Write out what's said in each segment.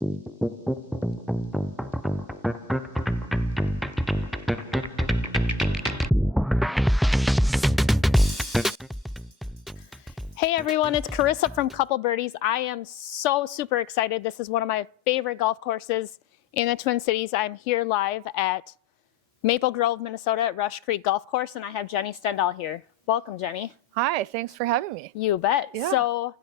Hey everyone, it's Carissa from Couple Birdies. I am so super excited. This is one of my favorite golf courses in the Twin Cities. I'm here live at Maple Grove, Minnesota at Rush Creek Golf Course, and I have Jenny Stendahl here. Welcome, Jenny. Hi, thanks for having me. You bet. Yeah. So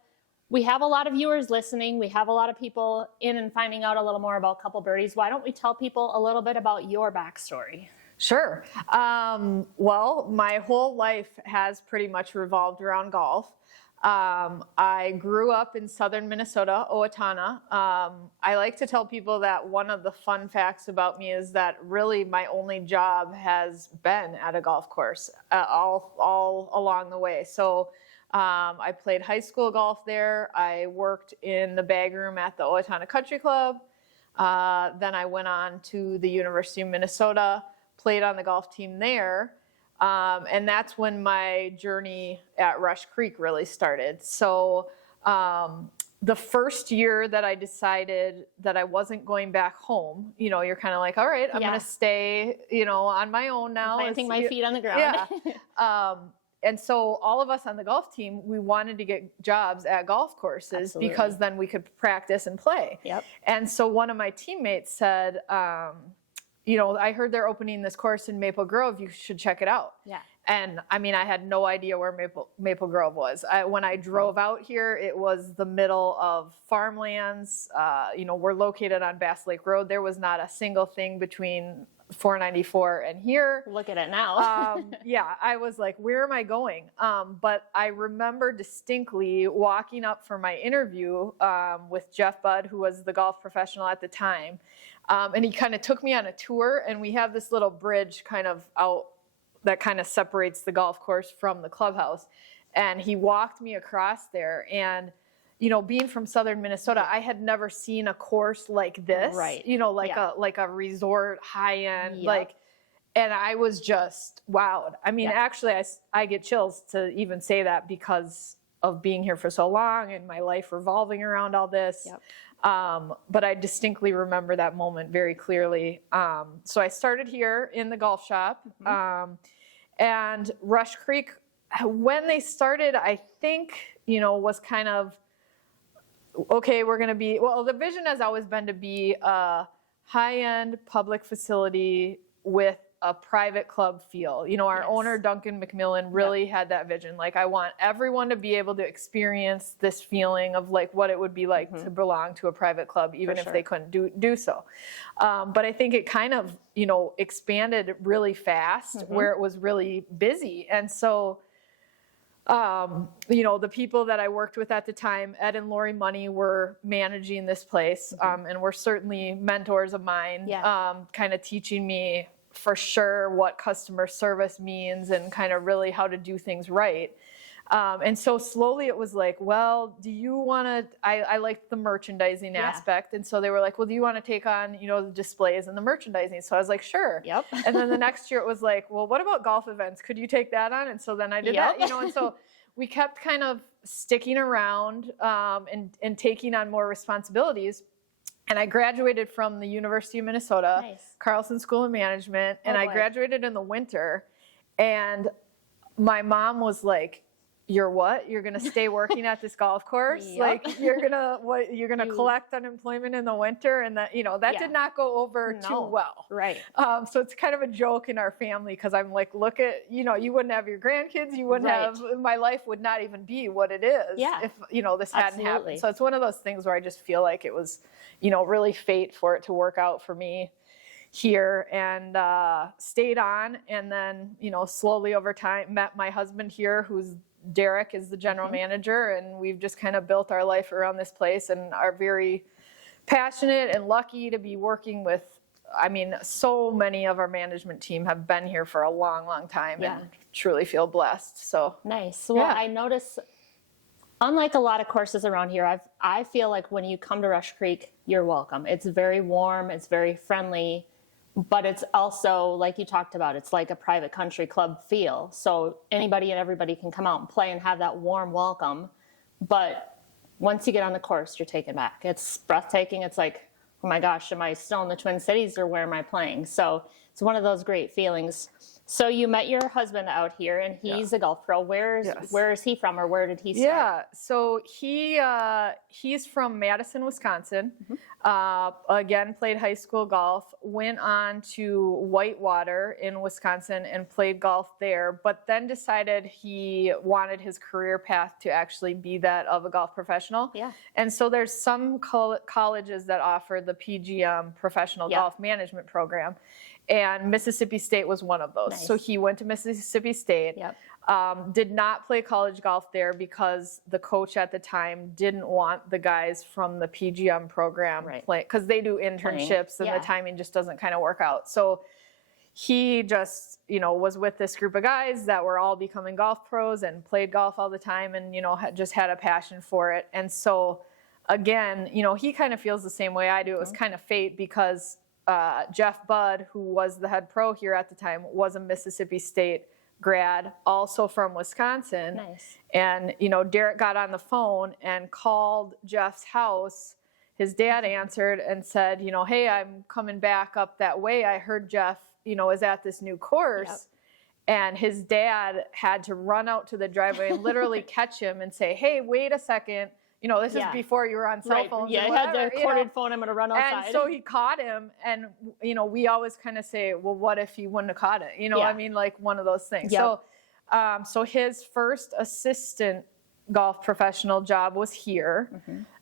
we have a lot of viewers listening. We have a lot of people in and finding out a little more about Couple Birdies. Why don't we tell people a little bit about your backstory? Sure. Well, my whole life has pretty much revolved around golf. I grew up in southern Minnesota, Owatonna. I like to tell people that one of the fun facts about me is that really my only job has been at a golf course all along the way. So I played high school golf there. I worked in the bag room at the Owatonna Country Club. Then I went on to the University of Minnesota, played on the golf team there. And that's when my journey at Rush Creek really started. So the first year that I decided that I wasn't going back home, you know, you're kind of like, all right, I'm going to stay, you know, on my own now. Planting my feet on the ground. Yeah. And so all of us on the golf team, we wanted to get jobs at golf courses. Absolutely. Because then we could practice and play. Yep. And so one of my teammates said, you know, I heard they're opening this course in Maple Grove. You should check it out. Yeah. And I mean, I had no idea where Maple Grove was. When I drove out here, it was the middle of farmlands. You know, we're located on Bass Lake Road. There was not a single thing between 494 and here. Look at it now. Yeah, I was like, where am I going? But I remember distinctly walking up for my interview with Jeff Budd, who was the golf professional at the time. And he kind of took me on a tour, and we have this little bridge kind of out that kind of separates the golf course from the clubhouse. And he walked me across there, and, you know, being from southern Minnesota, I had never seen a course like this, right. You know, like a resort high end, like, and I was just wowed. I mean, actually I get chills to even say that because of being here for so long and my life revolving around all this. Yep. But I distinctly remember that moment very clearly. So I started here in the golf shop, and Rush Creek, when they started, I think, you know, was kind of, okay, we're going to be, well, the vision has always been to be a high-end public facility with a private club feel. You know, our owner, Duncan McMillan, really had that vision. Like, I want everyone to be able to experience this feeling of like what it would be like to belong to a private club, even if they couldn't do so. But I think it kind of, you know, expanded really fast where it was really busy. And so, you know, the people that I worked with at the time, Ed and Lori Money, were managing this place, and were certainly mentors of mine, kind of teaching me for sure what customer service means and kind of really how to do things right. And so slowly it was like, well, do you want to, I liked the merchandising aspect. And so they were like, well, do you want to take on, you know, the displays and the merchandising? So I was like, sure. Yep. And then the next year it was like, well, what about golf events? Could you take that on? And so then I did that, you know, and so we kept kind of sticking around, and taking on more responsibilities. And I graduated from the University of Minnesota, Carlson School of Management, and I graduated in the winter. And my mom was like, "You're what? You're gonna stay working at this golf course? Like you're gonna collect unemployment in the winter?" And that, you know, that did not go over too well. Right. So it's kind of a joke in our family because I'm like, look at, you know, you wouldn't have your grandkids, you wouldn't have, my life would not even be what it is if, you know, this hadn't happened. So it's one of those things where I just feel like it was, you know, really fate for it to work out for me here, and stayed on. And then, you know, slowly over time met my husband here, who's Derek is the general manager, and we've just kind of built our life around this place and are very passionate and lucky to be working with, I mean, so many of our management team have been here for a long, long time and truly feel blessed. So nice. Well, I notice, unlike a lot of courses around here, I feel like when you come to Rush Creek, you're welcome. It's very warm, it's very friendly, but it's also, like you talked about, it's like a private country club feel. So anybody and everybody can come out and play and have that warm welcome. But once you get on the course, you're taken back. It's breathtaking. It's like, oh my gosh, am I still in the Twin Cities or where am I playing? So it's one of those great feelings. So you met your husband out here, and he's a golf pro. Where is he from, or where did he start? Yeah, so he's from Madison, Wisconsin. Again, played high school golf. Went on to Whitewater in Wisconsin and played golf there. But then decided he wanted his career path to actually be that of a golf professional. Yeah. And so there's some colleges that offer the PGM Professional Golf Management Program. And Mississippi State was one of those. Nice. So he went to Mississippi State. Did not play college golf there because the coach at the time didn't want the guys from the PGM program play, because they do internships and the timing just doesn't kind of work out. So he just, was with this group of guys that were all becoming golf pros and played golf all the time, and, just had a passion for it. And so again, he kind of feels the same way I do. It was kind of fate, because Jeff Budd, who was the head pro here at the time, was a Mississippi State grad, also from Wisconsin. Nice. And, Derek got on the phone and called Jeff's house. His dad answered and said, hey, I'm coming back up that way. I heard Jeff, is at this new course. And his dad had to run out to the driveway and literally catch him and say, hey, wait a second. This is before you were on cell phones. Yeah, I had the corded phone. I'm going to run outside. And so he caught him. And, we always kind of say, well, what if he wouldn't have caught it? I mean, like one of those things. So his first assistant golf professional job was here.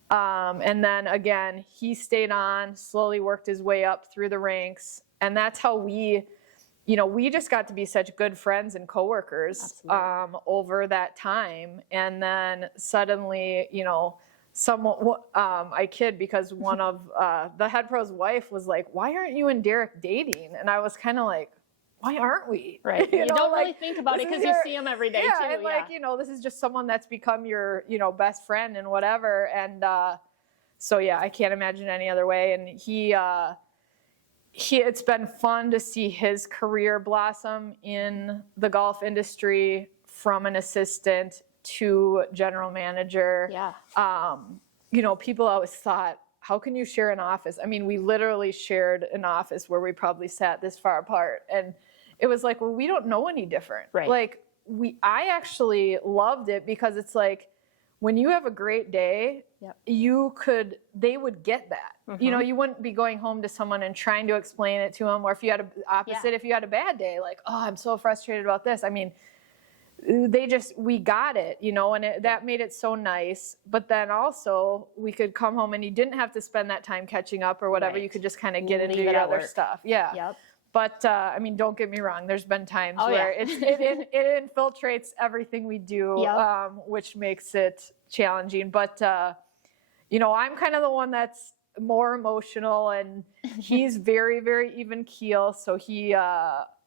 And then, again, he stayed on, slowly worked his way up through the ranks. And that's how we just got to be such good friends and coworkers over that time. And then suddenly, I kid, because one of the head pro's wife was like, why aren't you and Derek dating? And I was kind of like, why aren't we? Right. You don't really think about it because you see him every day too. And this is just someone that's become your, best friend and whatever. And so, I can't imagine any other way. And it's been fun to see his career blossom in the golf industry from an assistant to general manager. People always thought, how can you share an office? I mean, we literally shared an office where we probably sat this far apart. And it was like, well, we don't know any different. Right. Like, I actually loved it, because it's like, when you have a great day, they would get that. You wouldn't be going home to someone and trying to explain it to them, or if you had if you had a bad day, like, oh, I'm so frustrated about this. I mean, we got it, and that made it so nice. But then also we could come home and you didn't have to spend that time catching up or whatever. You could just kind of get into your other stuff. But I mean, don't get me wrong. There's been times where it infiltrates everything we do, which makes it challenging. But I'm kind of the one that's more emotional, and he's very, very even keel. So he,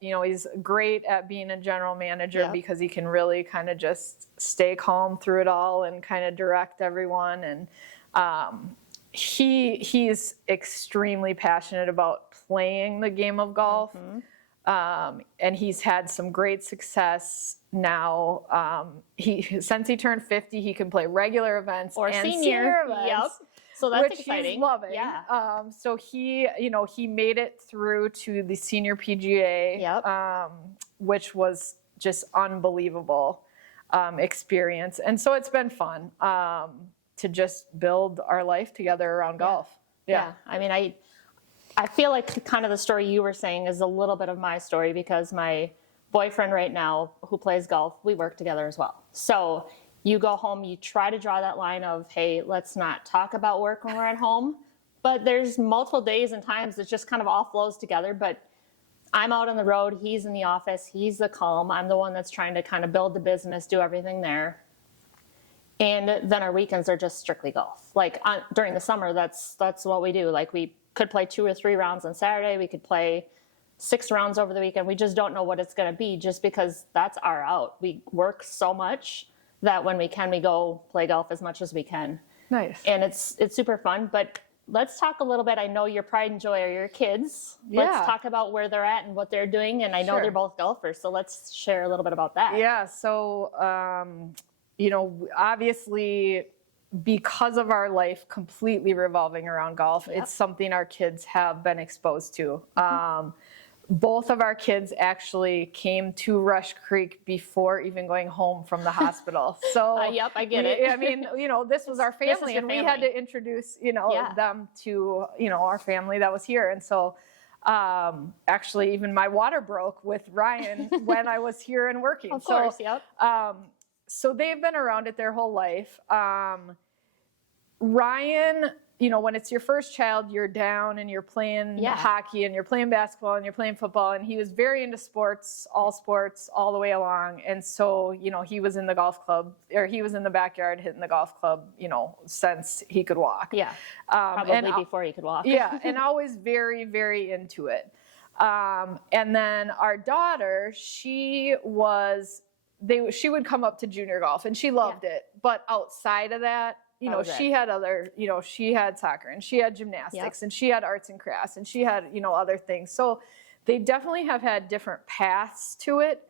he's great at being a general manager because he can really kind of just stay calm through it all and kind of direct everyone. And he's extremely passionate about playing the game of golf. And he's had some great success now. Since he turned 50, he can play regular events or and senior events. So that's which exciting. He's loving. So he made it through to the senior PGA, which was just unbelievable experience. And so it's been fun to just build our life together around golf. I mean, I feel like kind of the story you were saying is a little bit of my story, because my boyfriend right now, who plays golf, we work together as well. So you go home, you try to draw that line of, hey, let's not talk about work when we're at home. But there's multiple days and times that just kind of all flows together. But I'm out on the road, he's in the office, he's the calm. I'm the one that's trying to kind of build the business, do everything there. And then our weekends are just strictly golf. Like during the summer, that's what we do. Like we could play 2 or 3 rounds on Saturday. We could play 6 rounds over the weekend. We just don't know what it's going to be, just because that's our out. We work so much that when we can, we go play golf as much as we can. Nice. And it's super fun. But let's talk a little bit. I know your pride and joy are your kids. Let's talk about where they're at and what they're doing. And I know they're both golfers, so let's share a little bit about that. So, obviously, because of our life completely revolving around golf, it's something our kids have been exposed to. Both of our kids actually came to Rush Creek before even going home from the hospital. So yep, I get it. I mean, this was our family, and we had to introduce, them to, our family that was here. And so actually even my water broke with Ryan when I was here and working. Of course, yep. So they've been around it their whole life. Ryan, when it's your first child, you're down and you're playing hockey and you're playing basketball and you're playing football. And he was very into sports all the way along. And so, he was in the golf club, or he was in the backyard hitting the golf club, since he could walk. Yeah, probably before he could walk. Yeah, and always very, very into it. And then our daughter, she would come up to junior golf and she loved it. But outside of that, she had other, she had soccer and she had gymnastics and she had arts and crafts and she had, other things. So they definitely have had different paths to it.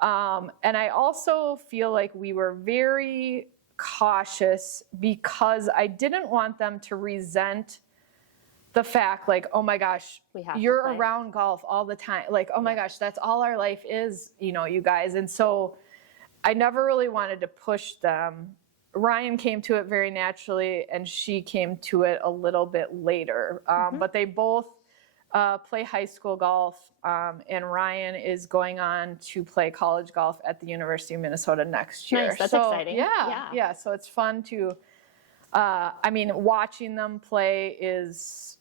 And I also feel like we were very cautious because I didn't want them to resent the fact, like, oh my gosh, you're around golf all the time. Like, oh my gosh, that's all our life is, you guys. And so I never really wanted to push them. Ryan came to it very naturally, and she came to it a little bit later. But they both play high school golf, and Ryan is going on to play college golf at the University of Minnesota next year. Nice, that's exciting. Yeah. So it's fun to, watching them play is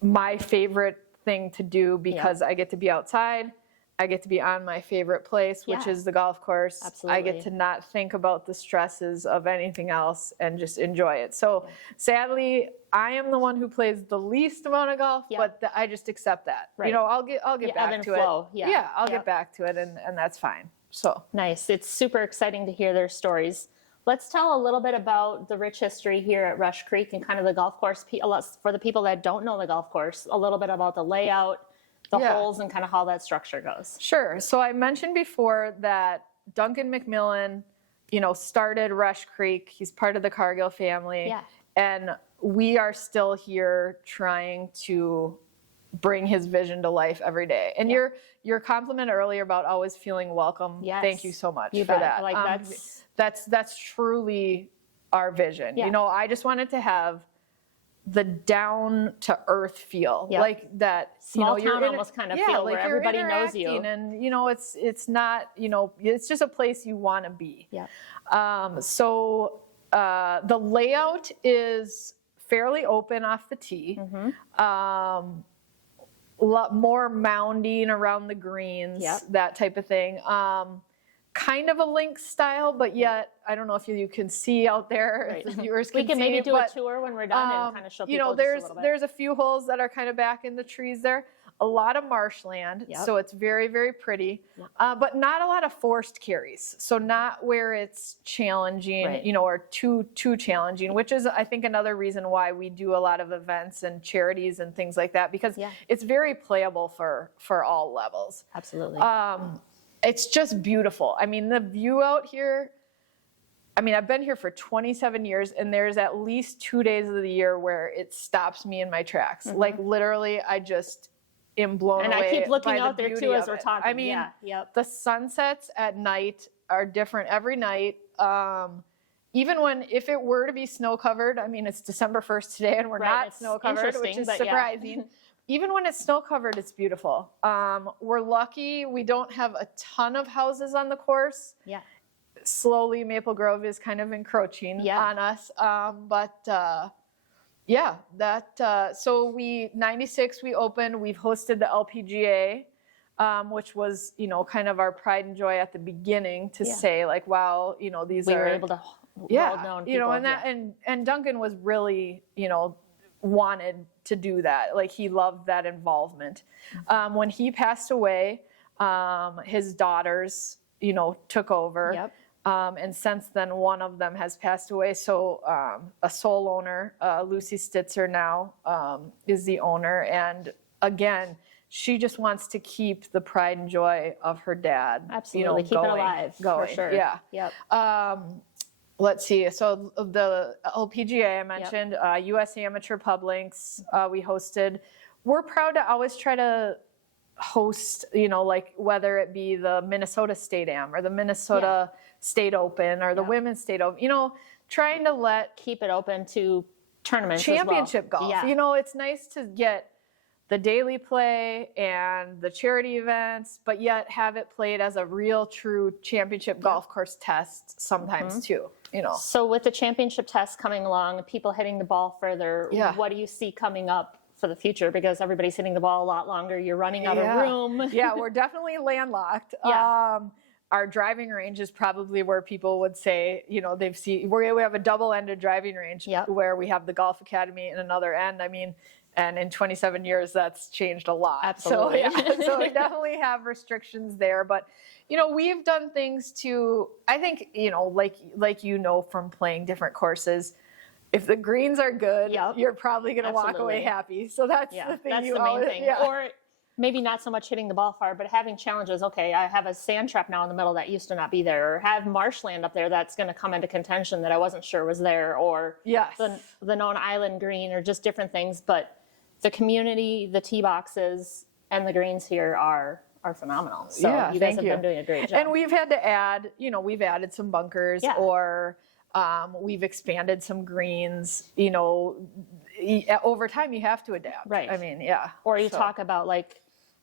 my favorite thing to do because I get to be outside. I get to be on my favorite place, which is the golf course. Absolutely. I get to not think about the stresses of anything else and just enjoy it. So sadly, I am the one who plays the least amount of golf, but I just accept that. Right. I'll get back to flow. it. Yeah, I'll get back to it, and that's fine. So nice. It's super exciting to hear their stories. Let's tell a little bit about the rich history here at Rush Creek and kind of the golf course. For the people that don't know the golf course, a little bit about the layout, the holes, and kind of how that structure goes. Sure. So I mentioned before that Duncan McMillan, started Rush Creek. He's part of the Cargill family. Yeah. And we are still here trying to bring his vision to life every day. And your compliment earlier about always feeling welcome. Yes. Thank you so much for that. Like that's truly our vision. Yeah. I just wanted to have the down to earth feel, like that small town almost kind of feel where everybody knows you, and it's not it's just a place you want to be. So the layout is fairly open off the tee. A lot more mounding around the greens, that type of thing. Kind of a link style, but yet I don't know if you can see out there. If the viewers can see. We can maybe do a tour when we're done and kind of show people just a little bit. There's a few holes that are kind of back in the trees there. A lot of marshland, so it's very, very pretty, but not a lot of forced carries. So not where it's challenging, or too challenging, which is, I think, another reason why we do a lot of events and charities and things like that, because it's very playable for all levels. Absolutely. It's just beautiful. I mean, the view out here, I've been here for 27 years, and there's at least 2 days of the year where it stops me in my tracks. Like, literally, I just am blown away. And I keep looking out there, too, as we're it. talking. The sunsets at night are different every night. Even if it were to be snow-covered, it's December 1st today, and we're not snow-covered, which is surprising. Even when it's snow-covered, it's beautiful. We're lucky we don't have a ton of houses on the course. Slowly, Maple Grove is kind of encroaching on us. So 96 we opened. We've hosted the LPGA, which was, kind of our pride and joy at the beginning to say, like, wow, these we were able to well-known people. And Duncan was really, wanted to do that. Like, he loved that involvement. When he passed away, his daughters, took over. And since then, one of them has passed away. So a sole owner, Lucy Stitzer now, is the owner. And again, she just wants to keep the pride and joy of her dad. Absolutely, keep it alive, for sure. Yeah. let's see. So the LPGA I mentioned, U.S. Amateur Pub Links, we hosted. We're proud to always try to host, like whether it be the Minnesota State Am or the Minnesota State Open or the Women's State Open, trying to keep it open to tournaments championship as well. golf. Yeah. It's nice to get the daily play and the charity events, but yet have it played as a real, true championship golf course test sometimes too. So with the championship test coming along, people hitting the ball further, what do you see coming up for the future? Because everybody's hitting the ball a lot longer. You're running out of room. Yeah, we're definitely landlocked. Our driving range is probably where people would say, they've seen, we have a double-ended driving range where we have the golf academy and another end. I mean, and in 27 years, that's changed a lot. Absolutely. So we definitely have restrictions there. But, we've done things to, I think, like from playing different courses, if the greens are good, you're probably going to walk away happy. So that's the thing. That's the main thing. Or maybe not so much hitting the ball far, but having challenges. Okay, I have a sand trap now in the middle that used to not be there, or have marshland up there that's going to come into contention that I wasn't sure was there, or the known island green, or just different things. But the community, the tee boxes, and the greens here are phenomenal. So you guys have been doing a great job. And we've had to add, we've added some bunkers or we've expanded some greens. Over time you have to adapt. Right. I mean, Or you talk about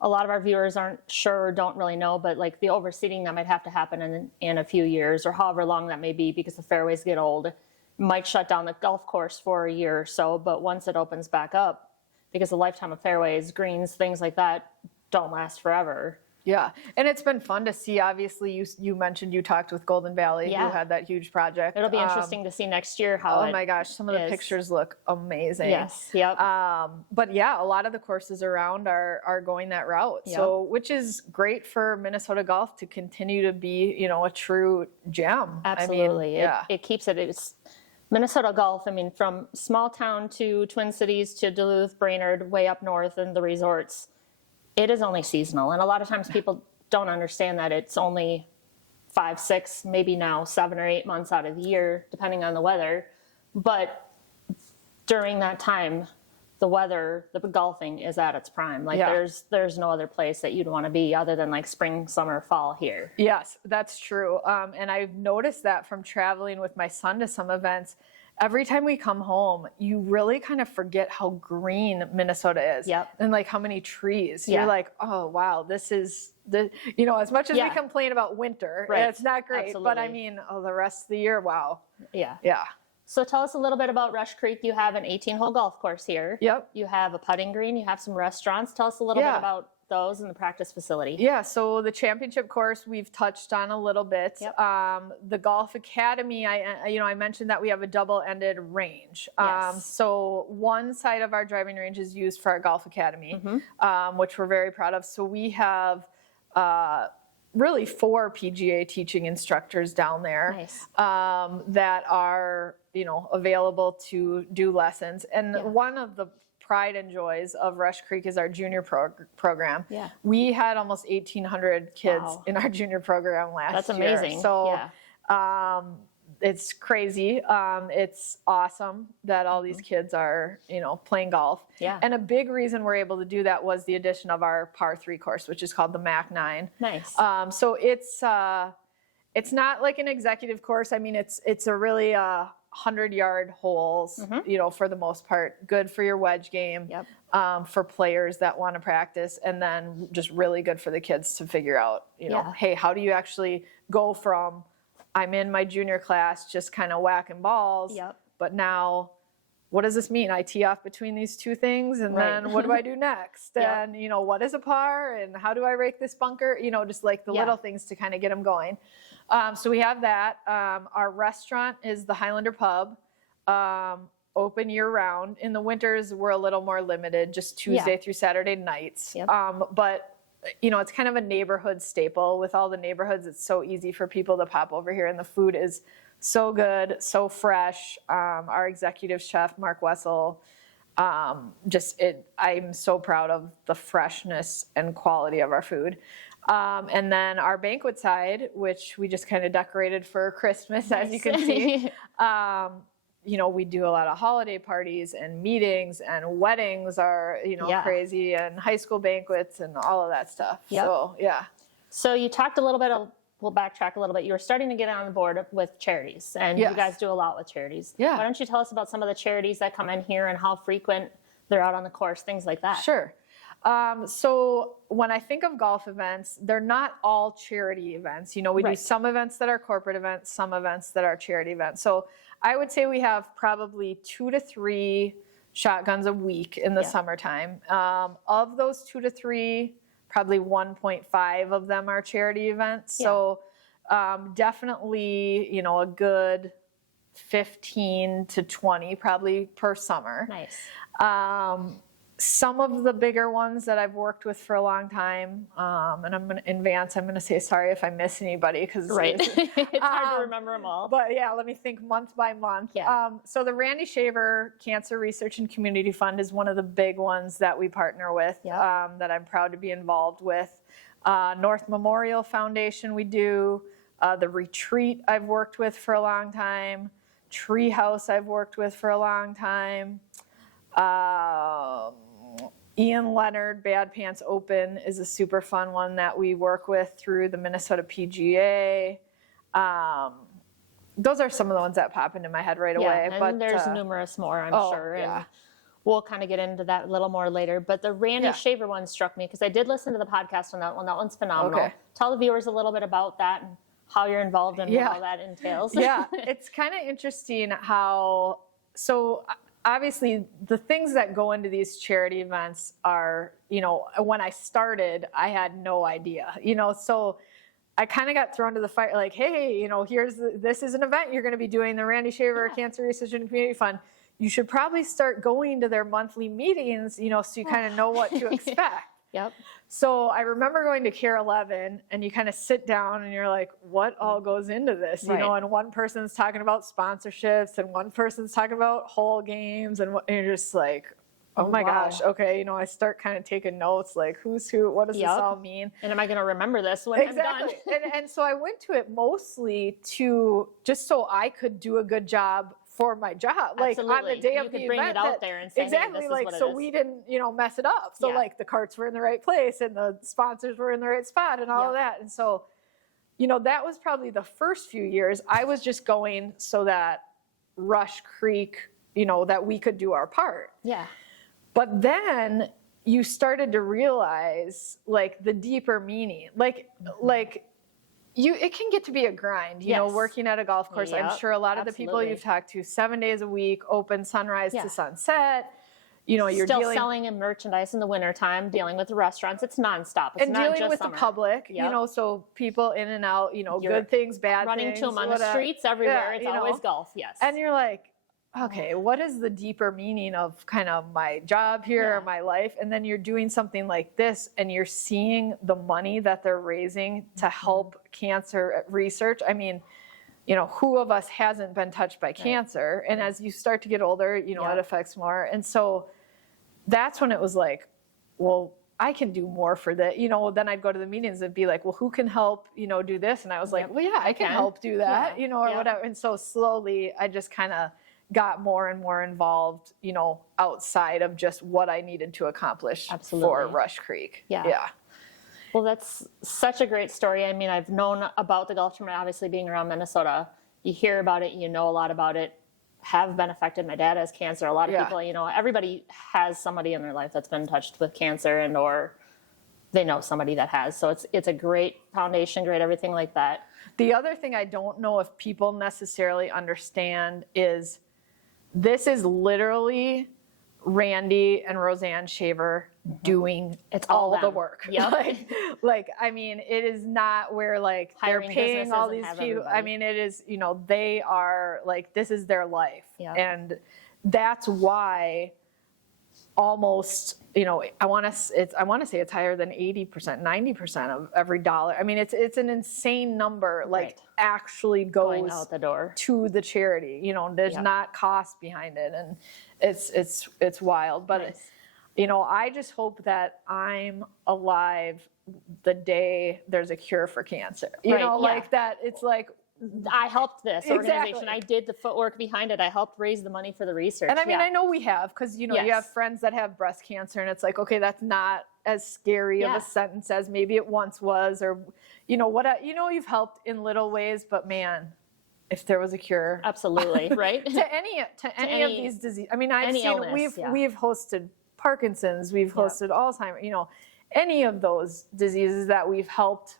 a lot of our viewers aren't sure or don't really know, but the overseeding that might have to happen in a few years or however long that may be because the fairways get old, might shut down the golf course for a year or so. But once it opens back up, because the lifetime of fairways, greens, things like that don't last forever. Yeah, and it's been fun to see. Obviously, you mentioned you talked with Golden Valley, who had that huge project. It'll be interesting to see next year how. Oh my gosh, some of the pictures look amazing. Yes. Yep. But a lot of the courses around are going that route. Yep. So, which is great for Minnesota golf to continue to be, a true gem. Absolutely. I mean, it keeps it. It's Minnesota golf. I mean, from small town to Twin Cities to Duluth, Brainerd, way up north, and the resorts. It is only seasonal, and a lot of times people don't understand that it's only 5, 6, maybe now 7 or 8 months out of the year, depending on the weather. But during that time, the weather, the golfing is at its prime. There's no other place that you'd want to be other than spring, summer, fall here. Yes, that's true. And I've noticed that from traveling with my son to some events. Every time we come home, you really kind of forget how green Minnesota is. Yep. And how many trees. You're like, oh, wow, this is as much as we complain about winter, it's not great. Absolutely. But I mean, the rest of the year, wow. Yeah. Yeah. So tell us a little bit about Rush Creek. You have an 18-hole golf course here. Yep. You have a putting green. You have some restaurants. Tell us a little bit about those and the practice facility. Yeah, so the championship course we've touched on a little bit. Yep. The golf academy, I mentioned that we have a double-ended range. Yes. So one side of our driving range is used for our golf academy, which we're very proud of. So we have really 4 PGA teaching instructors down there. Nice. That are available to do lessons. And one of the pride and joys of Rush Creek is our junior program. Yeah. We had almost 1,800 kids in our junior program last year. That's amazing. So it's crazy. It's awesome that all these kids are, playing golf. Yeah. And a big reason we're able to do that was the addition of our par 3 course, which is called the Mac 9. Nice. So it's not like an executive course. I mean, it's a really 100-yard holes, for the most part. Good for your wedge game, for players that want to practice, and then just really good for the kids to figure out, hey, how do you actually go from I'm in my junior class just kind of whacking balls, but now what does this mean? I tee off between these 2 things, and then what do I do next? And, what is a par, and how do I rake this bunker? Just the little things to kind of get them going. So we have that. Our restaurant is the Highlander Pub, open year-round. In the winters, we're a little more limited, just Tuesday through Saturday nights. But, it's kind of a neighborhood staple. With all the neighborhoods, it's so easy for people to pop over here, and the food is so good, so fresh. Our executive chef, Mark Wessel, I'm so proud of the freshness and quality of our food. And then our banquet side, which we just kind of decorated for Christmas, as you can see. You know, we do a lot of holiday parties and meetings, and weddings are, you know, crazy, and high school banquets and all of that stuff. Yep. So, yeah. So you talked a little bit, we'll backtrack a little bit. You were starting to get on the board with charities, and you guys do a lot with charities. Yeah. Why don't you tell us about some of the charities that come in here and how frequent they're out on the course, things like that? Sure. So when I think of golf events, they're not all charity events. You know, we do some events that are corporate events, some events that are charity events. So I would say we have probably 2 to 3 shotguns a week in the summertime. Of those 2 to 3, probably 1.5 of them are charity events. So definitely, you know, a good 15 to 20 probably per summer. Nice. Some of the bigger ones that I've worked with for a long time, and I'm going to advance, I'm going to say sorry if I miss anybody, because it's hard to remember them all. But yeah, let me think month by month. So the Randy Shaver Cancer Research and Community Fund is one of the big ones that we partner with, that I'm proud to be involved with. North Memorial Foundation we do. The Retreat I've worked with for a long time. Treehouse I've worked with for a long time. Ian Leonard Bad Pants Open is a super fun one that we work with through the Minnesota PGA. Those are some of the ones that pop into my head right away. And but there's numerous more, I'm sure. And we'll kind of get into that a little more later. But the Randy Shaver one struck me because I did listen to the podcast on that one. That one's phenomenal. Tell the viewers a little bit about that and how you're involved and what all that entails. It's kind of interesting how, so obviously the things that go into these charity events are, you know, when I started, I had no idea, you know, so I kind of got thrown to the fire, like, hey, you know, this is an event you're going to be doing, the Randy Shaver Cancer Research and Community Fund. You should probably start going to their monthly meetings, you know, so you kind of know what to expect. So I remember going to Care 11, and you kind of sit down and you're like, what all goes into this? You know, and one person's talking about sponsorships and one person's talking about hole games, and you're just like, oh my gosh, okay, you know, I start kind of taking notes, like who's who, what does this all mean? And am I going to remember this when I'm done? and so I went to it mostly to, just so I could do a good job for my job, like on the day of the event, bring it out there and say, hey, this is like, what it so is. we didn't, you know, mess it up. So like the carts were in the right place and the sponsors were in the right spot and all of that. And so, you know, that was probably the first few years. I was just going so that Rush Creek, you know, that we could do our part. But then you started to realize like the deeper meaning, like it can get to be a grind, you know, working at a golf course. I'm sure a lot of the people you've talked to, 7 days a week, open sunrise to sunset. You know, you're still selling and merchandise in the wintertime, dealing with the restaurants. It's nonstop. It's and not dealing just with summer. the public, you know, so people in and out, you know, good things, bad running things. Running to them on the streets everywhere. It's always golf, And you're like, okay, what is the deeper meaning of kind of my job here or my life? And then you're doing something like this and you're seeing the money that they're raising to help cancer research. I mean, you know, who of us hasn't been touched by cancer? And as you start to get older, you know, it affects more. And so that's when it was like, well, I can do more for that. You know, then I'd go to the meetings and be like, well, who can help, you know, do this? And I was like, well, yeah, I can help do that, you know, or whatever. And so slowly I just kind of got more and more involved, you know, outside of just what I needed to accomplish for Rush Creek. Well, that's such a great story. I mean, I've known about the golf tournament, obviously being around Minnesota. You hear about it, you know a lot about it, have been affected. My dad has cancer. A lot of people, you know, everybody has somebody in their life that's been touched with cancer and or they know somebody that has. So it's a great foundation, great everything like that. The other thing I don't know if people necessarily understand is this is literally Randy and Roseanne Shaver doing all the work. Like, I mean, it is not where like they're paying all these people. I mean, it is, you know, they are like, this is their life. And that's why almost, you know, I want to say it's higher than 80%, 90% of every dollar. I mean, it's an insane number, like actually goes out the door to the charity. You know, there's not cost behind it, and it's wild. But you know, I just hope that I'm alive the day there's a cure for cancer. You know, like that, it's like, I helped this organization. Exactly. I did the footwork behind it. I helped raise the money for the research. And I mean, I know we have, because, you know, you have Yes. friends that have breast cancer, and it's like, okay, that's not as scary of a sentence as maybe it once was, or, you know, what, you know, you've helped in little ways, but man, if there was a cure. Absolutely, right? to any of these diseases. I mean, I've seen, illness, we've hosted Parkinson's, we've hosted Alzheimer's, you know, any of those diseases that we've helped,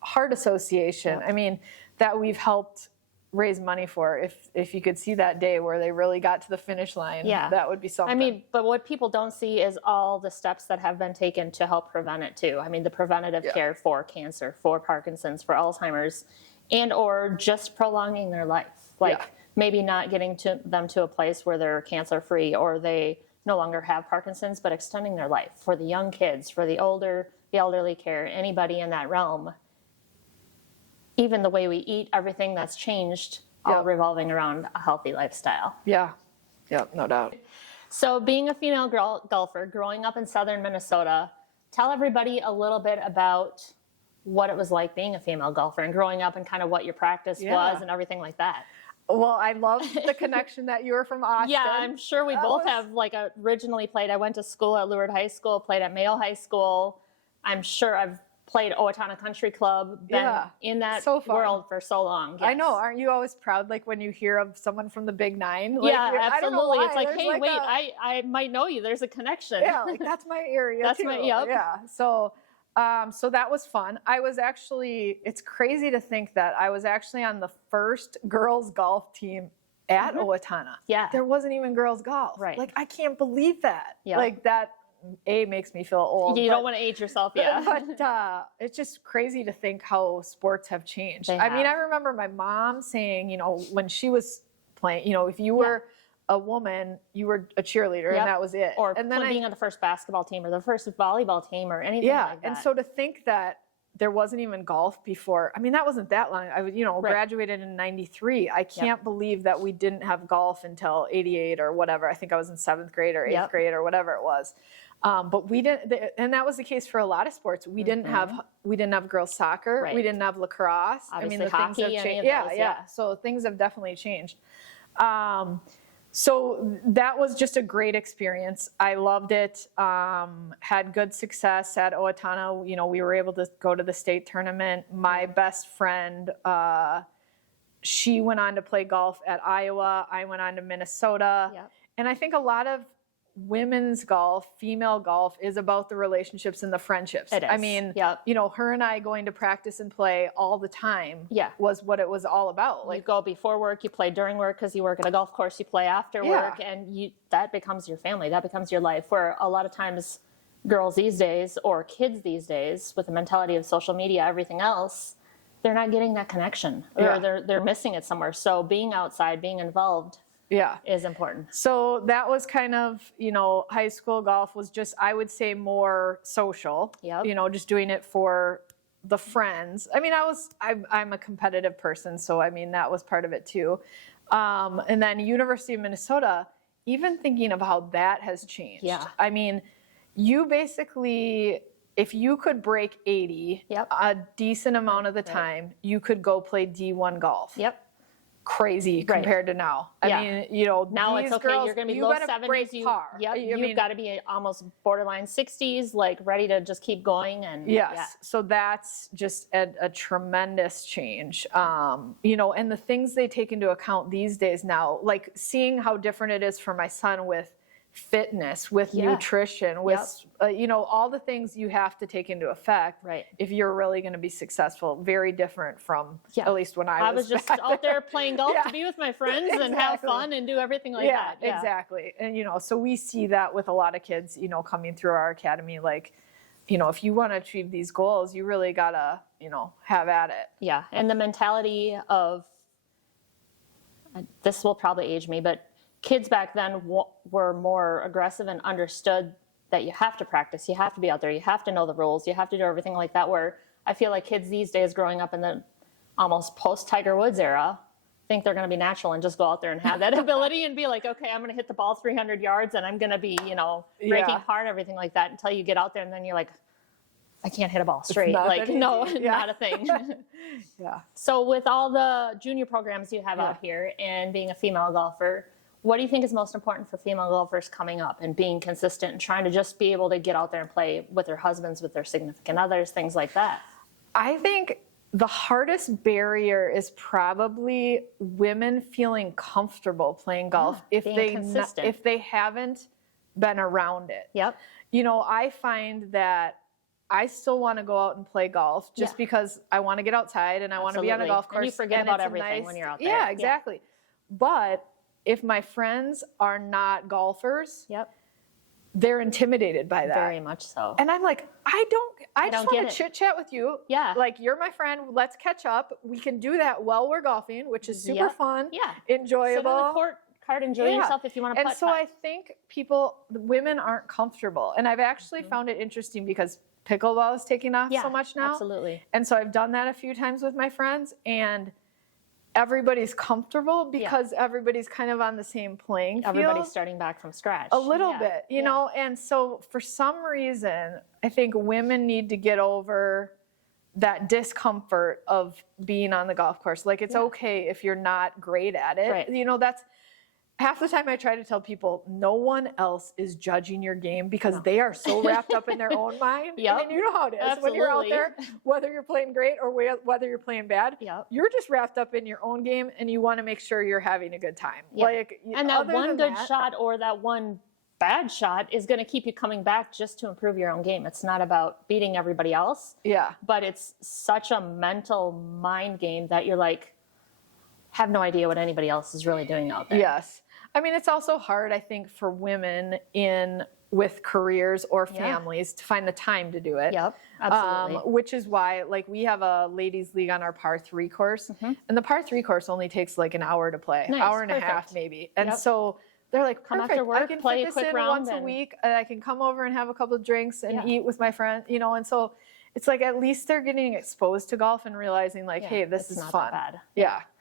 heart association, I mean, that we've helped raise money for. If you could see that day where they really got to the finish line, that would be something. I mean, but what people don't see is all the steps that have been taken to help prevent it too. I mean, the preventative care for cancer, for Parkinson's, for Alzheimer's, and or just prolonging their life. Like maybe not getting them to a place where they're cancer free or they no longer have Parkinson's, but extending their life for the young kids, for the elderly care, anybody in that realm. Even the way we eat, everything that's changed, all revolving around a healthy lifestyle. Yeah, no doubt. So being a female golfer, growing up in southern Minnesota, tell everybody a little bit about what it was like being a female golfer and growing up and kind of what your practice was and everything like that. Well, I love the connection that you were from Austin. Yeah, I'm sure we both have like originally played. I went to school at Lourdes High School, played at Mayo High School. I'm sure I've played Owatonna Country Club, been in that world for so long. Yes. I know. Aren't you always proud, like, when you hear of someone from the Big Nine? Like, absolutely. I don't know why. It's like, There's hey, like wait, I might know you. There's a connection. Yeah, like, that's my area, that's too. Yeah, so that was fun. I was actually, it's crazy to think that I was actually on the first girls golf team at Owatonna. Yeah. There wasn't even girls golf. Right. Like, I can't believe that. Yeah. Like, that makes me feel old. You don't want to age yourself, But it's just crazy to think how sports have changed. I mean, I remember my mom saying, you know, when she was playing, you know, if you were a woman, you were a cheerleader, and that was it. Or and then being on the first basketball team or the first volleyball team or anything like that. And so to think that there wasn't even golf before, I mean, that wasn't that long. I graduated in 93. I can't believe that we didn't have golf until 88 or whatever. I think I was in 7th grade or 8th grade or whatever it was. But we didn't, and that was the case for a lot of sports. We didn't have girls soccer. We didn't have lacrosse. Obviously, I mean, the hockey, things have changed. Yeah. So things have definitely changed. So that was just a great experience. I loved it. Had good success at Owatonna. You know, we were able to go to the state tournament. My best friend, she went on to play golf at Iowa. I went on to Minnesota. And I think a lot of women's golf, female golf, is about the relationships and the friendships. It is. I mean, you know, her and I going to practice and play all the time was what it was all about. Like, you go before work, you play during work because you work at a golf course, you play after work, and that becomes your family, that becomes your life. Where a lot of times girls these days, or kids these days, with the mentality of social media, everything else, they're not getting that connection, or they're missing it somewhere. So being outside, being involved is important. So that was kind of, you know, high school golf was just, I would say, more social, you know, just doing it for the friends. I mean, I'm a competitive person, so I mean, that was part of it too. And then University of Minnesota, even thinking of how that has changed. I mean, you basically, if you could break 80 a decent amount of the time, you could go play D1 golf. Crazy compared to now. I mean, you know, now it's okay. Girls, you're going to be low 70s. You've got to be almost borderline 60s, like ready to just keep going. And so that's just a tremendous change. You know, and the things they take into account these days now, like seeing how different it is for my son with fitness, with nutrition, with you know, all the things you have to take into effect if you're really going to be successful. Very different from at least when I was just out there playing golf to be with my friends and have fun and do everything like that. Exactly. And you know, so we see that with a lot of kids, you know, coming through our academy. Like, you know, if you want to achieve these goals, you really gotta, you know, have at it. And the mentality of, this will probably age me, but kids back then were more aggressive and understood that you have to practice, you have to be out there, you have to know the rules, you have to do everything like that, where I feel like kids these days growing up in the almost post-Tiger Woods era think they're going to be natural and just go out there and have that ability and be like, okay, I'm going to hit the ball 300 yards and I'm going to be, breaking hard, everything like that, until you get out there and then you're like, I can't hit a ball straight. Like, no, not a thing. Yeah. So with all the junior programs you have out here and being a female golfer, what do you think is most important for female golfers coming up and being consistent and trying to just be able to get out there and play with their husbands, with their significant others, things like that? I think the hardest barrier is probably women feeling comfortable playing golf if they haven't been around it. Yep. I find that I still want to go out and play golf just because I want to get outside and I want to be on a golf course. And you forget about everything when you're out there. Yeah, exactly. But if my friends are not golfers, they're intimidated by that. Very much so. And I'm like, I just want to chit chat with you. Yeah. Like, you're my friend. Let's catch up. We can do that while we're golfing, which is super fun. Yeah. Enjoyable. Sit on the court, enjoy yourself if you want to putt. And so I think women aren't comfortable. And I've actually found it interesting because pickleball is taking off so much now. Absolutely. And so I've done that a few times with my friends, and everybody's comfortable because everybody's kind of on the same playing field. Everybody's starting back from scratch. A little bit, you know, and so for some reason, I think women need to get over that discomfort of being on the golf course. Like, it's okay if you're not great at it. Right. That's half the time I try to tell people, no one else is judging your game because they are so wrapped up in their own mind. I mean, you know how it is. Absolutely. When you're out there, whether you're playing great or whether you're playing bad, you're just wrapped up in your own game and you want to make sure you're having a good time. And that one good shot or that one bad shot is going to keep you coming back just to improve your own game. It's not about beating everybody else. But it's such a mental mind game that you're like, have no idea what anybody else is really doing out there. Yes. I mean, it's also hard, I think, for women with careers or families to find the time to do it. Yep, absolutely. Which is why, like, we have a ladies' league on our par 3 course, and the par 3 course only takes like an hour to play, hour and a half maybe. And so they're like, come after work, I can play fit a quick this in round once a week, and I can come over and have a couple of drinks and eat with my friend, and so it's like at least they're getting exposed to golf and realizing like, hey, this is not fun. That bad.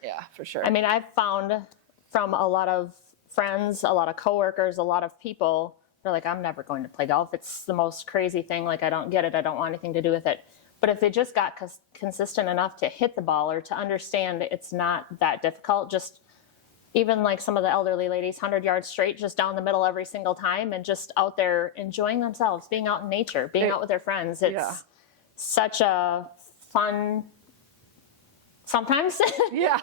Yeah, for sure. I mean, I've found from a lot of friends, a lot of coworkers, a lot of people, they're like, I'm never going to play golf. It's the most crazy thing. Like, I don't get it. I don't want anything to do with it. But if they just got consistent enough to hit the ball or to understand it's not that difficult, just even like some of the elderly ladies, 100 yards straight, just down the middle every single time and just out there enjoying themselves, being out in nature, being out with their friends. It's such a fun, sometimes,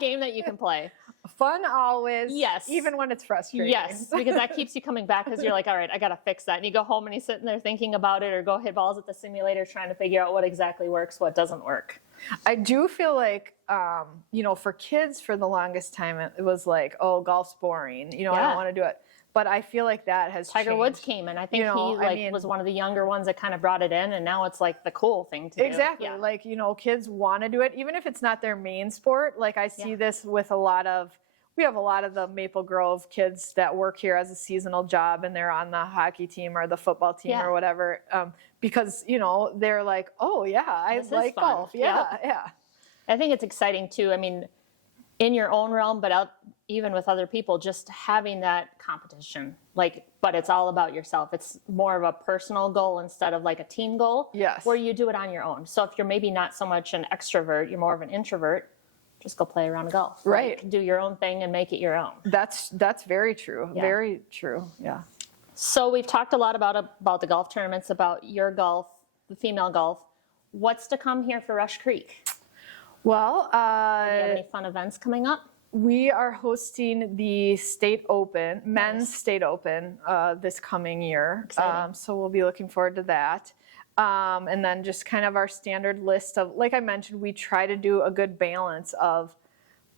game that you can play. Fun always. Yes. Even when it's frustrating. Yes, because that keeps you coming back because you're like, all right, I got to fix that. And you go home and you're sitting there thinking about it or go hit balls at the simulator trying to figure out what exactly works, what doesn't work. I do feel like, for kids for the longest time, it was like, oh, golf's boring. I don't want to do it. But I feel like that has Tiger changed. Woods came in. I think he was one of the younger ones that kind of brought it in, and now it's like the cool thing to do. Exactly. Like, kids want to do it, even if it's not their main sport. Like, I see this with we have a lot of the Maple Grove kids that work here as a seasonal job, and they're on the hockey team or the football team or whatever, because, they're like, oh, yeah, I like golf. Yeah. I think it's exciting, too. I mean, in your own realm, but even with other people, just having that competition, but it's all about yourself. It's more of a personal goal instead of like a team goal. Yes. Where you do it on your own. So if you're maybe not so much an extrovert, you're more of an introvert, just go play around golf. Right. Like, do your own thing and make it your own. That's very true. Yeah. Very true. Yeah. So we've talked a lot about the golf tournaments, about your golf, the female golf. What's to come here for Rush Creek? Well, do you have any fun events coming up? We are hosting the State Open, Men's State Open, this coming year. So we'll be looking forward to that. And then just kind of our standard list of, like I mentioned, we try to do a good balance of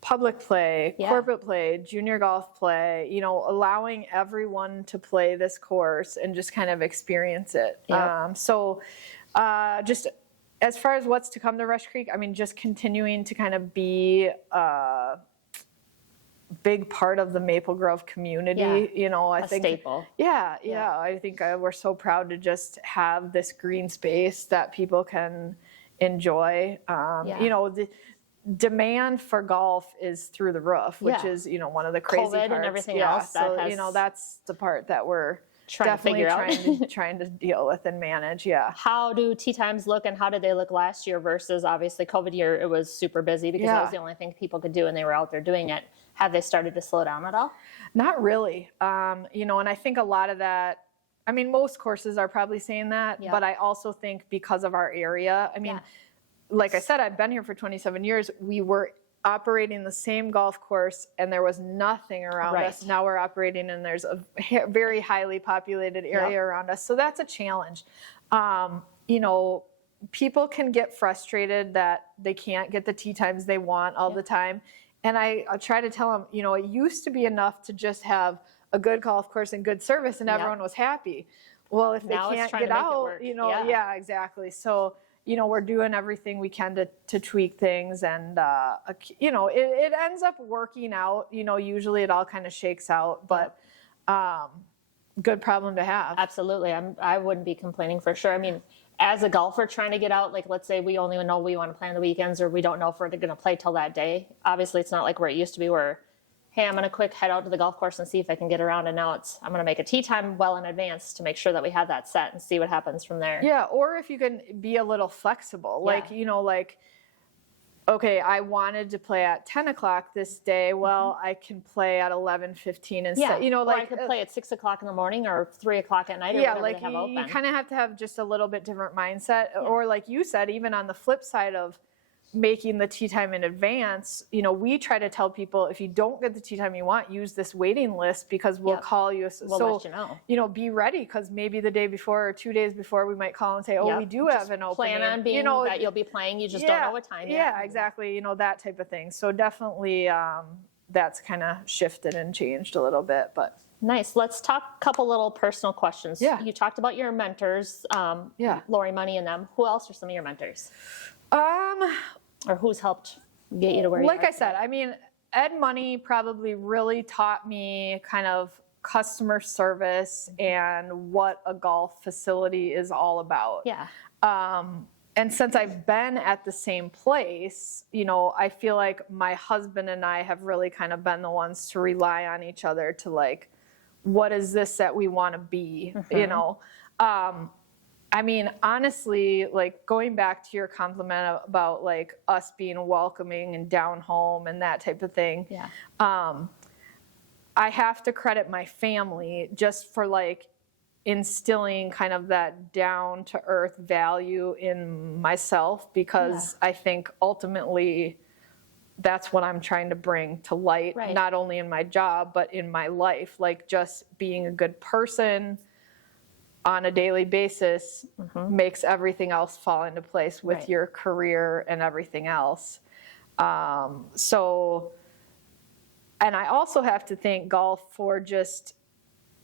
public play, corporate play, junior golf play, allowing everyone to play this course and just kind of experience it. Just as far as what's to come to Rush Creek, I mean, just continuing to kind of be a big part of the Maple Grove community, I think. A staple. I think we're so proud to just have this green space that people can enjoy. demand for golf is through the roof, which Yeah. is, you know, one of the crazy COVID parts. and everything Yeah, else that so, has you know, that's the part that we're trying to definitely figure out. trying to deal with and manage. Yeah. How do tee times look, and how did they look last year versus obviously COVID year? It was super busy because that was the only thing people could do, and they were out there doing it. Have they started to slow down at all? Not really. You know, and I think a lot of that, I mean, most courses are probably saying that, Yeah. but I also think because of our area, I mean, Yeah. like I said, I've been here for 27 years. We were operating the same golf course and there was nothing around Right. us. Now we're operating and there's a very highly populated area Yep. around us. So that's a challenge. You know, people can get frustrated that they can't get the tee times they want all the time. And I try to tell them, you know, it used to be enough to just have a good golf course and good service and everyone was happy. Well, if they Now it's can't trying to get make it out, work. you know, Yeah. yeah, exactly. So, you know, we're doing everything we can to tweak things and, you know, it ends up working out. You know, usually it all kind of shakes out, but good problem to have. Absolutely. I wouldn't be complaining for sure. I mean, as a golfer trying to get out, like let's say we only know we want to play on the weekends or we don't know if we're going to play till that day. Obviously, it's not like where it used to be where, hey, I'm going to quick head out to the golf course and see if I can get around. And now I'm going to make a tee time well in advance to make sure that we have that set and see what happens from there. Yeah, or if you can be a little flexible, like, you know, like, okay, I wanted to play at 10 o'clock this day. Well, I can play at 11:15 instead. Yeah, You know, or like I could play at 6 o'clock in the morning or 3 o'clock at night or yeah, whatever like they have open. you kind of have to have just a little bit different mindset. Or like you said, even on the flip side of making the tee time in advance, you know, we try to tell people if you don't get the tee time you want, use this waiting list because we'll call you. We'll so, let you know. You know, be ready because maybe the day before or 2 days before we might call and say, oh, we do Just have an opening. plan on being you know, that you'll be playing. You just don't know what time yet. Yeah, exactly. You know, that type of thing. So definitely that's kind of shifted and changed a little bit, but. Nice. Let's talk a couple little personal questions. Yeah. You talked about your mentors, Lori, Money, and them. Who else are some of your mentors? Or who's helped get you to where you are? Like I said, I mean, Ed Money probably really taught me kind of customer service and what a golf facility is all about. Yeah. And since I've been at the same place, you know, I feel like my husband and I have really kind of been the ones to rely on each other to like, what is this that we want to be, you know? I mean, honestly, like going back to your compliment about like us being welcoming and down home and that type of thing. Yeah. I have to credit my family just for like instilling kind of that down to earth value in myself because I think ultimately that's what I'm trying to bring to light, not only in my job, but in my life, like just being a good person on a daily basis makes everything else fall into place with your career and everything else. So, and I also have to thank golf for just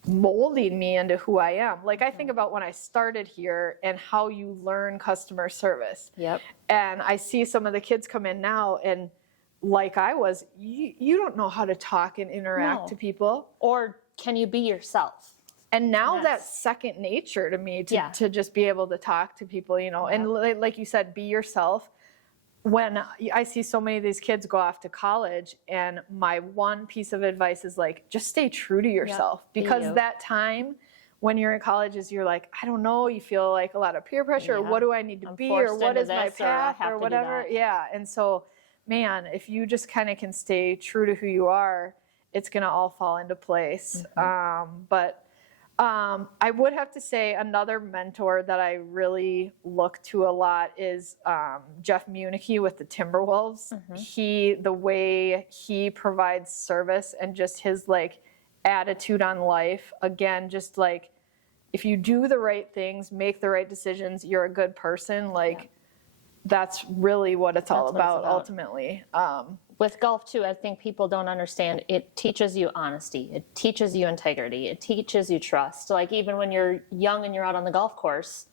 molding me into who I am. Like I think about when I started here and how you learn customer service. Yep. And I see some of the kids come in now and like I was, you don't know how to talk and interact to people. Or can you be yourself? And now that's second nature to me to just be able to talk to people, you know, and like you said, be yourself. When I see so many of these kids go off to college and my one piece of advice is like, just stay true to yourself because that time when you're in college is you're like, I don't know, you feel like a lot of peer pressure or what do I need to be or what is my path or whatever. Yeah. And so, man, if you just kind of can stay true to who you are, it's going to all fall into place. But I would have to say another mentor that I really look to a lot is Jeff Munichie with the Timberwolves. The way he provides service and just his like attitude on life, again, just like if you do the right things, make the right decisions, you're a good person. Like that's really what it's all about ultimately. With golf too, I think people don't understand. It teaches you honesty. It teaches you integrity. It teaches you trust. Like even when you're young and you're out on the golf course,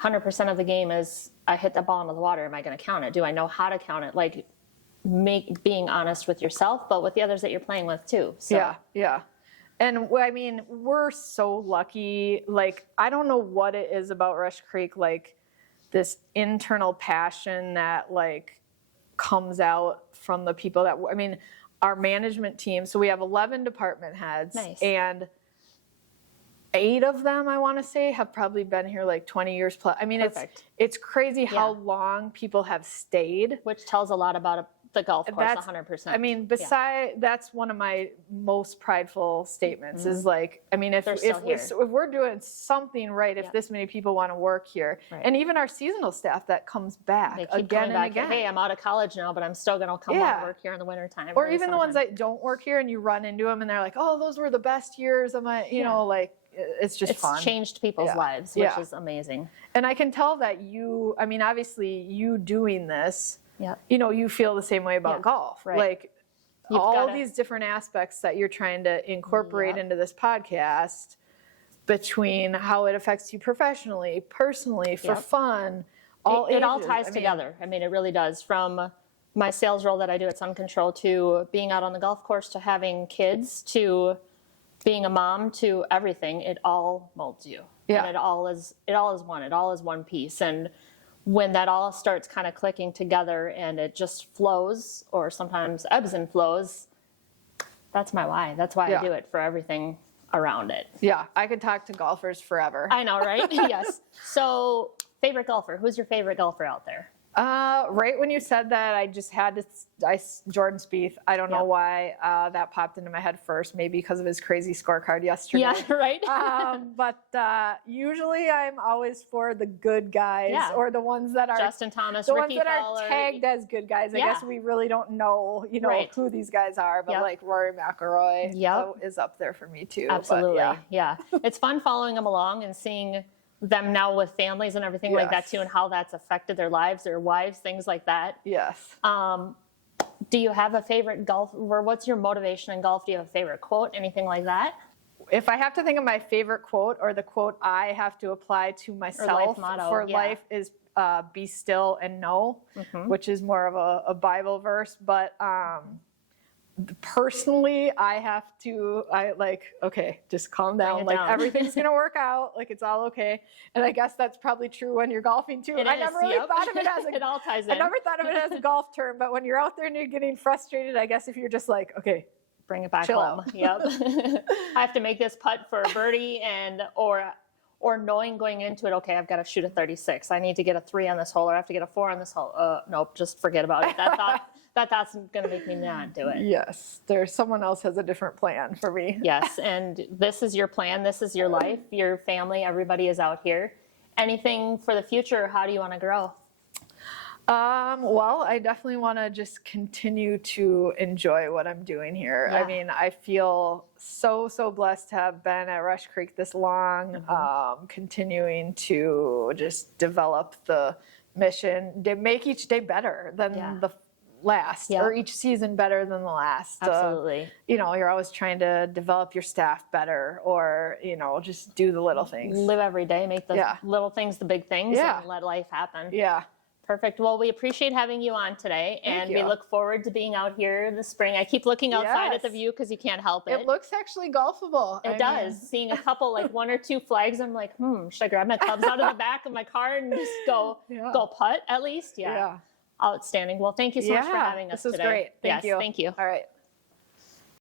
100% of the game is I hit the ball into the water. Am I going to count it? Do I know how to count it? Like being honest with yourself, but with the others that you're playing with too. So. Yeah. And I mean, we're so lucky. Like I don't know what it is about Rush Creek, like this internal passion that like comes out from the people that, I mean, our management team. So we have 11 department heads. Nice. And 8 of them, I want to say, have probably been here like 20 years plus. I mean, Perfect. it's crazy how long people have stayed. Which tells a lot about the golf course, That's, 100%. I mean, that's one of my most prideful statements is like, I mean, if we're doing something right, if this many people want to work here, and even our seasonal staff that comes back again and again. Hey, I'm out of college now, but I'm still going to come out and work here in the wintertime. Or even the ones that don't work here and you run into them and they're like, oh, those were the best years of my, you know, like, it's just fun. It's changed people's lives, which is amazing. And I can tell that you, I mean, obviously you doing this, you know, you feel the same way about golf. Right. Like all these different aspects that you're trying to incorporate into this podcast, between how it affects you professionally, personally, for fun, it all ties together. I mean, it really does. From my sales role that I do at Sun Control to being out on the golf course to having kids to being a mom to everything, it all molds you. And it all is one. It all is one piece. And when that all starts kind of clicking together and it just flows, or sometimes ebbs and flows, that's my why. That's why I do it, for everything around it. Yeah, I could talk to golfers forever. I know, right? Yes. So, favorite golfer. Who's your favorite golfer out there? Right when you said that, I just had to, Jordan Spieth. I don't know why that popped into my head first. Maybe because of his crazy scorecard yesterday. Yeah, right. But usually I'm always for the good guys, or the ones that are Justin Thomas, the Ricky ones that Fowler. are tagged as good guys. I guess we really don't know, you know, who these guys are. But like Rory McIlroy is up there for me too. Absolutely, but, yeah. It's fun following them along and seeing them now with families and everything like that too, and how that's affected their lives, their wives, things like that. Yes. Do you have a favorite golf, or what's your motivation in golf? Do you have a favorite quote, anything like that? If I have to think of my favorite quote, or the quote I have to apply to myself for life, is be still and know, which is more of a Bible verse. But personally, okay, just calm down. Like everything's going to work out. Like it's all okay. And I guess that's probably true when you're golfing too. I never really thought of it as it all ties in. I never thought of it as a golf term, but when you're out there and you're getting frustrated, I guess if you're just like, okay, bring it back home. Yep. I have to make this putt for a birdie, and or knowing going into it, okay, I've got to shoot a 36. I need to get a 3 on this hole, or I have to get a 4 on this hole. Nope, just forget about it. That's going to make me not do it. Yes, someone else has a different plan for me. Yes, and this is your plan. This is your life, your family. Everybody is out here. Anything for the future? How do you want to grow? Well, I definitely want to just continue to enjoy what I'm doing here. I mean, I feel so blessed to have been at Rush Creek this long, continuing to just develop the mission to make each day better than the last, or each season better than the last. Absolutely. You know, you're always trying to develop your staff better, or, you know, just do the little things. Live every day, make the little things the big things, and let life happen. Yeah. Perfect. Well, we appreciate having you on today, and we look forward to being out here in the spring. I keep looking outside at the view because you can't help it. It looks actually golfable. It does. Seeing a couple, like 1 or 2 flags, I'm like, should I grab my clubs out of the back of my car and just go putt at least? Yeah. Outstanding. Well, thank you so much for having us today. This was great. Thank you. Thank you. All right.